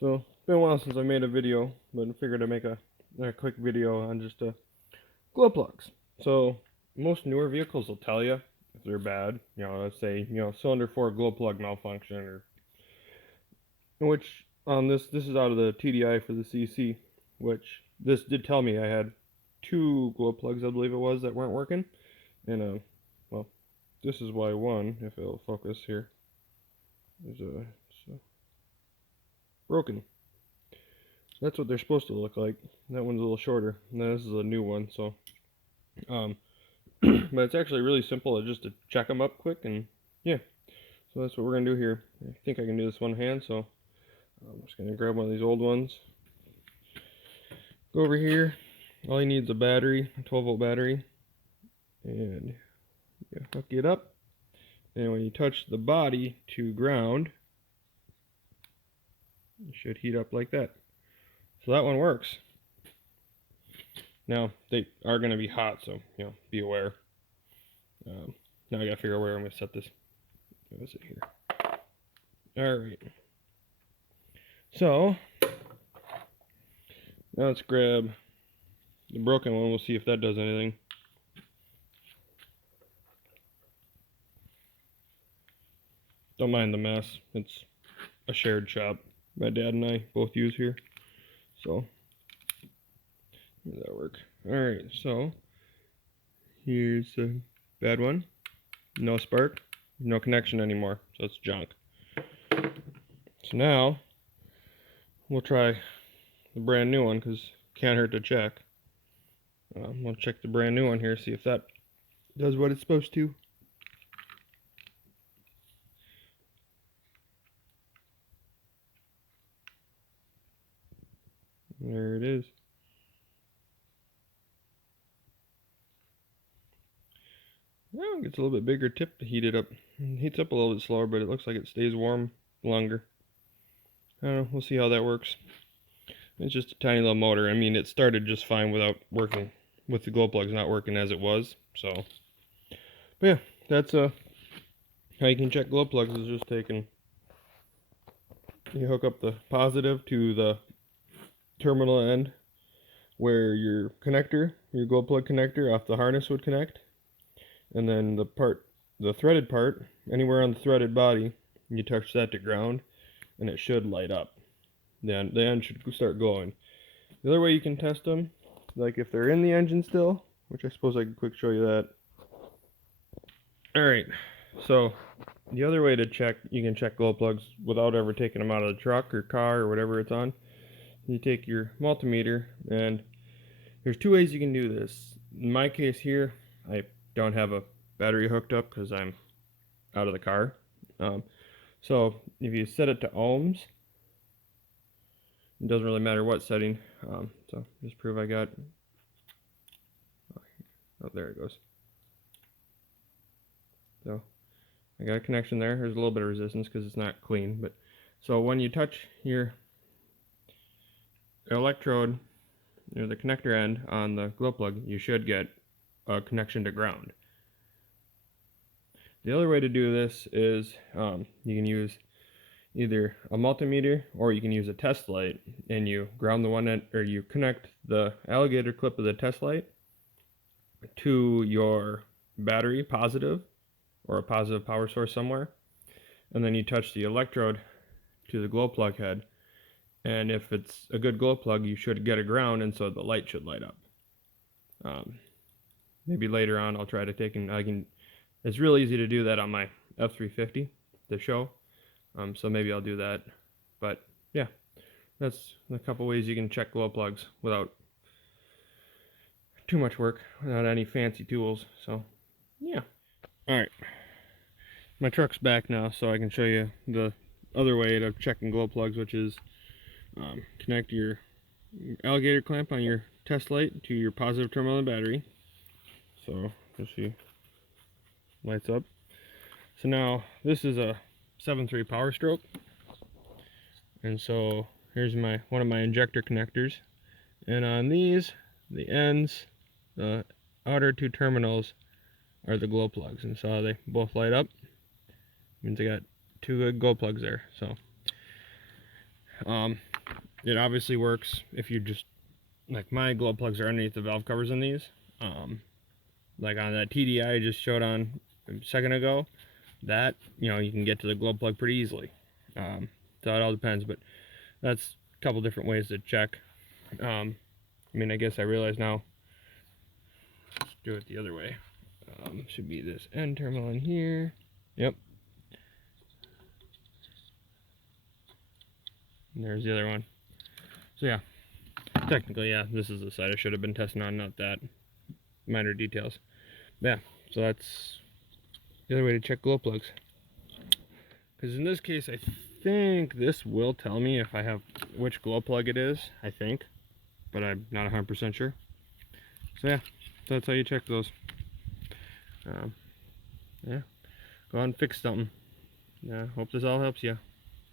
So, it's been a while since I made a video, but I figured I'd make a quick video on just glow plugs. So, most newer vehicles will tell you if they're bad. You know, let's say, cylinder 4 glow plug malfunction, or which on this is out of the TDI for the CC, which this did tell me I had 2 glow plugs, I believe it was, that weren't working. And, well, this is why one, if it'll focus here, is broken. That's what they're supposed to look like. That one's a little shorter. And this is a new one, so but it's actually really simple just to check them up quick, and yeah. So that's what we're gonna do here. I think I can do this one hand, so I'm just gonna grab one of these old ones. Go over here. All you need is a battery, a 12-volt battery, and you hook it up. And when you touch the body to ground, it should heat up like that. So that one works. Now, they are going to be hot, so, be aware. Now I got to figure out where I'm going to set this. What is it here? Alright. So, now let's grab the broken one. We'll see if that does anything. Don't mind the mess. It's a shared shop my dad and I both use here. So, how does that work? Alright, so here's a bad one. No spark, no connection anymore, so it's junk. So now we'll try the brand new one, because can't hurt to check. We'll check the brand new one here, see if that does what it's supposed to. There it is. Well, it gets a little bit bigger tip to heat it up. It heats up a little bit slower, but it looks like it stays warm longer. I don't know, we'll see how that works. It's just a tiny little motor. I mean, it started just fine without working, with the glow plugs not working as it was. So, but yeah, that's how you can check glow plugs, is just you hook up the positive to the terminal end where your connector, your glow plug connector off the harness would connect, and then the threaded part, anywhere on the threaded body, you touch that to ground, and it should light up. Then the end should start glowing. The other way you can test them, like if they're in the engine still, which I suppose I can quick show you that. Alright, so the other way to check, you can check glow plugs without ever taking them out of the truck or car or whatever it's on. You take your multimeter, and there's 2 ways you can do this. In my case here, I don't have a battery hooked up because I'm out of the car. So if you set it to ohms, it doesn't really matter what setting. So just prove I got, oh, there it goes. So I got a connection there. There's a little bit of resistance because it's not clean, but so when you touch your electrode, or the connector end on the glow plug, you should get a connection to ground. The other way to do this is you can use either a multimeter, or you can use a test light, and you ground the one end, or you connect the alligator clip of the test light to your battery positive, or a positive power source somewhere, and then you touch the electrode to the glow plug head, and if it's a good glow plug, you should get a ground, and so the light should light up. Maybe later on I'll try to take, and it's real easy to do that on my F350 to show. So maybe I'll do that. But yeah, that's a couple ways you can check glow plugs without too much work, without any fancy tools. So yeah. Alright, my truck's back now, so I can show you the other way of checking glow plugs, which is connect your alligator clamp on your test light to your positive terminal of the battery. So you'll see, lights up. So now this is a 7.3 Power Stroke, and so here's one of my injector connectors, and on these, the ends, the outer 2 terminals are the glow plugs, and so they both light up. Means I got 2 good glow plugs there. So it obviously works if you just, like my glow plugs are underneath the valve covers in these. Like on that TDI I just showed on a second ago, that, you know, you can get to the glow plug pretty easily. So it all depends, but that's a couple different ways to check. I mean, I guess I realize now, let's do it the other way. Should be this N terminal in here. Yep. And there's the other one. So yeah, technically, yeah, this is the side I should have been testing on, not that. Minor details. Yeah, so that's the other way to check glow plugs. Because in this case, I think this will tell me if I have which glow plug it is, I think. But I'm not 100% sure. So yeah, that's how you check those. Yeah, go on and fix something. Yeah, hope this all helps you.